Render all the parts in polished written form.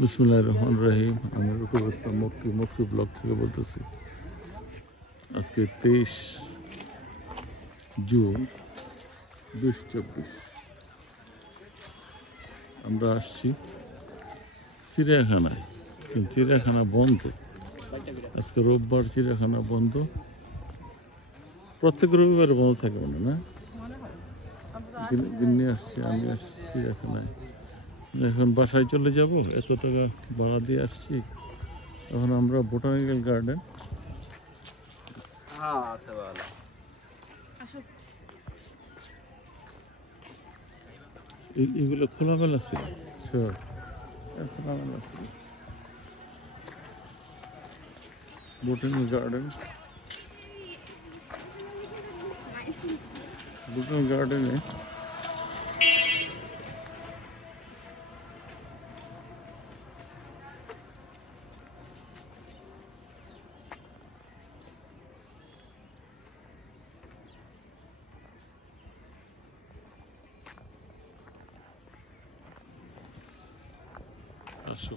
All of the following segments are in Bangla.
বিসমিল্লাহির রহমানির রহিম। আমি রকিব ইসলাম মক্কি ব্লগ থেকে বলতেছি। আজকে 23 জুন 2024। আমরা আসছি চিড়িয়াখানায়, কিন্তু চিড়িয়াখানা বন্ধ। আজকে রোববার, চিড়িয়াখানা বন্ধ। প্রত্যেক রবিবারে বন্ধ থাকে মনে না। গিন্নি আসছি, আমি আসছি চিড়িয়াখানায়। এখন বাসায় চলে যাব, এত টাকা ভাড়া দিয়ে আসছি। এখন আমরা বোটানিক্যাল গার্ডেন, এগুলো খোলামেলা ছিল, খোলামেলা ছিল। বোটানিক্যাল গার্ডেনে আসো।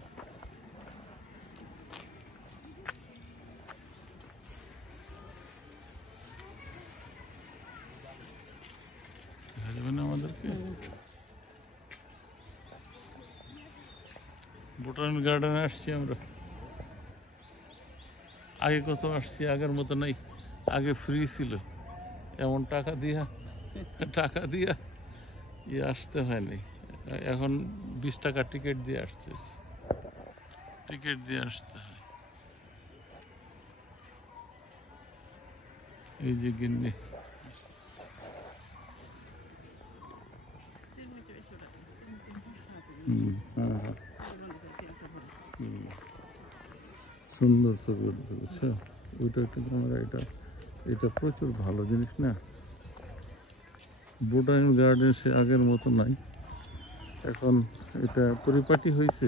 দেখা যাবে না আমাদেরকে? বোটানিক্যাল গার্ডেনে আসছি আমরা। আগে কত আসছি, আগের মতো নাই। আগে ফ্রি ছিল, এমন টাকা দিয়া আসতে হয়নি। এখন 20 টাকা টিকিট দিয়ে আসতে হয়। এই যে গিন্নি, সুন্দর ছবি উঠবে, বুঝছো? ওইটা একটা ক্যামেরা, এটা প্রচুর ভালো জিনিস না। বোটানিক্যাল গার্ডেন সে আগের মতো নাই, এখন এটা পরিপাটি হয়েছে।